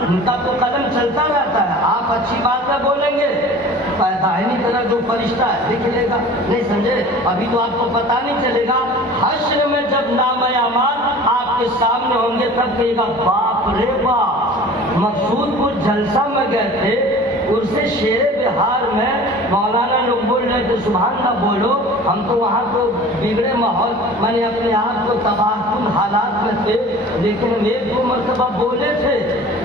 ان کا تو قدم چلتا رہتا ہے. آپ اچھی باتیں بولیں گے دائنی طرف جو فرشتہ ہے لکھ لے گا. نہیں سمجھے؟ ابھی تو آپ کو پتہ نہیں چلے گا. حشر میں جب نام اعمال آپ کے سامنے ہوں گے تب کہے گا باپ رے باپ. مقصود کو جلسہ میں گئے تھے اسے شیر بہار میں مولانا لوگ بول رہے تھے سبحان اللہ بولو. ہم تو وہاں تو بگڑے ماحول میں نے اپنے آپ کو تباہ کن حالات میں تھے, لیکن ایک دو مرتبہ بولے تھے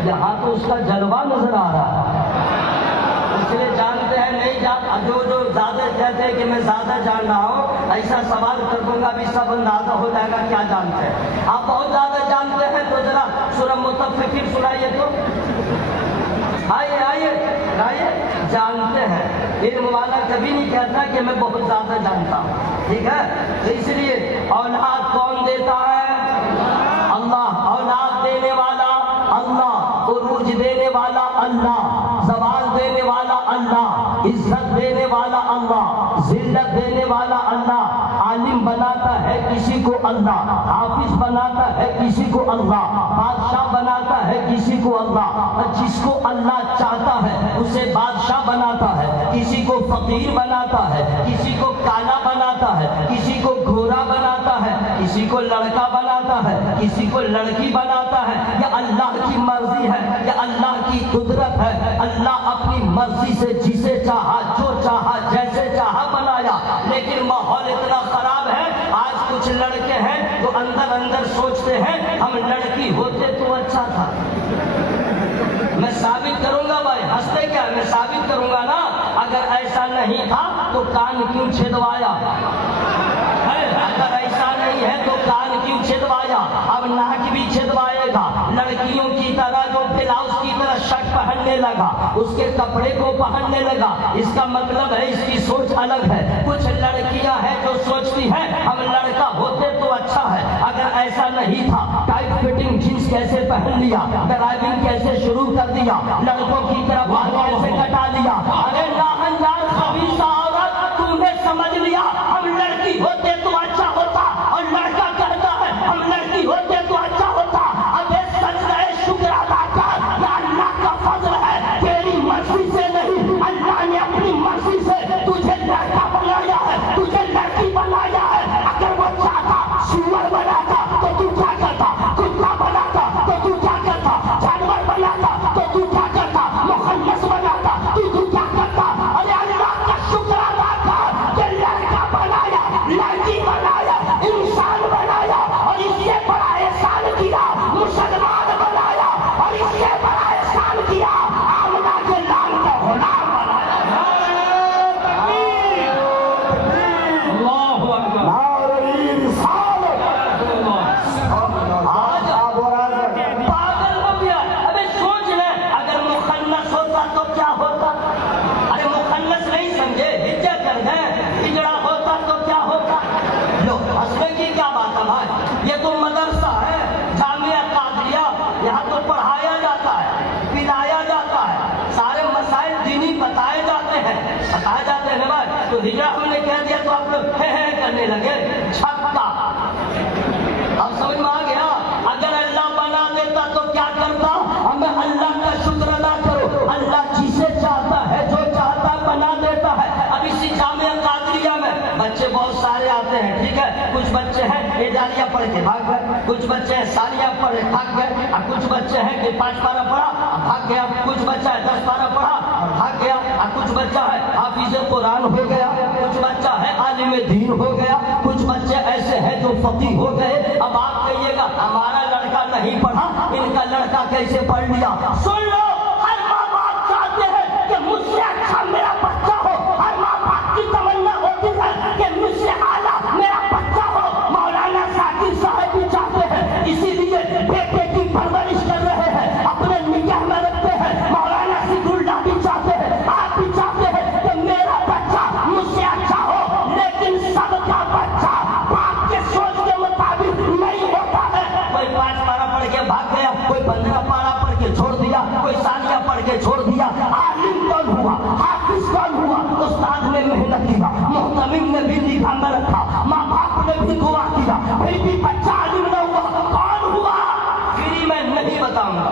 یہاں تو اس کا جلوہ نظر آ رہا ہے. اس لیے جانتے ہیں نہیں جو زیادہ کہتے ہیں کہ میں زیادہ جان رہا ہوں, ایسا سوال کر دوں گا بھی سب اندازہ ہو جائے گا کیا جانتے ہیں. آپ بہت زیادہ جانتے ہیں تو ذرا سورہ مطففین سنائیے تو. آئیے آئیے آئیے. جانتے ہیں علم والا کبھی نہیں کہتا کہ میں بہت زیادہ جانتا ہوں. ٹھیک ہے, تو اس لیے اولاد کون دیتا ہے؟ اللہ. اولاد دینے والا اللہ, عروج دینے والا اللہ, زوال دینے والا اللہ, عزت دینے والا اللہ, ذلت دینے والا اللہ. عالم بناتا ہے کسی کو اللہ, حافظ بناتا ہے کسی کو اللہ, بادشاہ بناتا ہے کسی کو اللہ. اور جس کو اللہ چاہتا ہے اسے بادشاہ بناتا ہے, کسی کو فقیر بناتا ہے, کسی کو کالا بناتا ہے, کسی کو گھوڑا بناتا ہے, کسی کو لڑکا بناتا ہے, کسی کو لڑکی بناتا ہے. یہ اللہ کی مرضی ہے, یہ اللہ کی قدرت ہے. اللہ اپنی مرضی سے جسے چاہا جو چاہا جیسے چاہا بنایا. لیکن ماحول اتنا خراب ہے, آج کچھ لڑکے ہیں جو اندر اندر سوچتے ہیں ہم لڑکی ہوتے تو اچھا تھا. میں ثابت کروں گا بھائی, ہنستے کیا, میں ثابت کروں گا نا. اگر ایسا نہیں تھا تو کان کیوں چھدوایا؟ اگر ایسا نہیں ہے تو کان کیوں چھدوایا؟ اب ناک بھی چھدوائے گا. لڑکیوں کی طرح جو بلاؤز کی طرح شرٹ پہننے لگا, اس کے کپڑے کو پہننے لگا. اس کا مطلب ہے اس کی سوچ الگ ہے. کچھ لڑکیاں ہیں جو سوچتی ہیں ہم لڑکا ہوتے تو اچھا ہے. اگر ایسا نہیں تھا ٹائٹ فٹنگ جینس کیسے پہن لیا, ڈرائیونگ کیسے شروع کر دیا, لڑکوں کی طرح بال کیسے کٹا لیا. ارے ناہنجار خبیثہ عورت, تم نے سمجھ لیا ہم لڑکی ہوتے تو اچھا ہوتا, اور لڑکا کہتا ہے ہم لڑکی ہوتے تو اچھا ہوتا. ابے سجدہ شکر ادا کر, یہ اللہ کا فضل ہے, تیری مرضی سے نہیں. اللہ نے اپنی مرضی سے تجھے لڑکا بنایا ہے, تجھے لڑکی بنایا ہے. اگر وہ چاہتا سور بناتا تو تو کیا کرتا, کتا بناتا تو تو کیا کرتا, جانور بناتا تو تو کیا کرتا, مخنث بناتا تو کیا کرتا. ارے اللہ کا شکر ادا کر کہ لڑکا بنایا, لڑکی بنایا, انسان بنایا, اور اس سے بڑا احسان کیا مسلمان بنایا, اور اس سے بڑا احسان کیا آمنہ کے لال کا غلام بنایا. اللہ اکبر. آج پاگل ہو گیا. ابے سوچ لے اگر مخنث ہوتا تو کیا ہوتا. ارے مخنث نہیں سمجھے, ہجا کر دیں, ہجڑا ہوتا تو کیا ہوتا. لو ہنسنے کی کیا بات ہے بھائی, یہ تو مدرسہ ہے, جامعہ قادریہ, یہاں تو پڑھایا جاتا ہے, پلایا جاتا ہے, سارے مسائل دینی بتائے جاتے ہیں بھائی. تو ہجڑا ہم نے کہہ دیا تو آپ لوگ ہے کرنے لگے. چھکا, اب سمجھ میں آ گیا. اگر اللہ بنا دیتا تو کیا کرتا. ہمیں اللہ کا شکر ادا کرو, اللہ جسے چاہتا ہے جو چاہتا ہے بنا دیتا ہے. اب اسی جامعہ قادریہ میں بچے بہت سارے آتے ہیں, ٹھیک ہے. کچھ بچے ہیں اعدادیہ پڑھ کے بھاگ گئے, کچھ بچے ہیں ثانیہ پڑھ بھاگ گئے, اور کچھ بچے ہیں کہ 5 پارہ پڑھا بھاگ گیا, کچھ بچہ ہے 10 پارہ پڑھا بھاگ گیا, اور کچھ بچہ ہے حافظ قرآن ہو گیا, کچھ بچہ ہے عالم دین ہو گیا, کچھ بچے ایسے ہیں جو فقیہ ہو گئے. اب آپ کہیے گا ہمارا لڑکا نہیں پڑھا, ان کا لڑکا کیسے پڑھ لیا. سن لو, ہر ماں باپ چاہتے ہیں کہ مجھ سے اچھا میرا بچہ ہو, ہر ماں باپ کی تمنا ہوتی ہے کہ مجھ سے اعلیٰ میرا بچہ ہو. مولانا ذاکر صاحب بھی چاہتے ہیں, اسی لیے بیٹے کی پرورش کر رہے ہیں, اپنے نگاہ میں رکھتے ہیں. مولانا ذکر اللہ بھی چاہتے ہیں, آپ بھی چاہتے ہیں کہ میرا بچہ مجھ سے اچھا ہو, لیکن سب کا بچہ باپ کے سوچ کے مطابق نہیں ہوتا ہے. کوئی 5 پارہ پڑھ کے بھاگ گیا, کوئی 15 پارہ پڑھ کے چھوڑ دیا, کوئی ثانیہ پڑھ کے چھوڑ دیا. عالم کون ہوا, حافظ کون ہوا, استاد نے محنت کیا, محتمم نے بھی نگاہ میں رکھا, ماں باپ نے بھی دعا کیا, پھر بھی بچہ عالم نہ ہوا. کون ہوا؟ فری میں نہیں بتاؤں گا.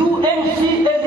UNCAD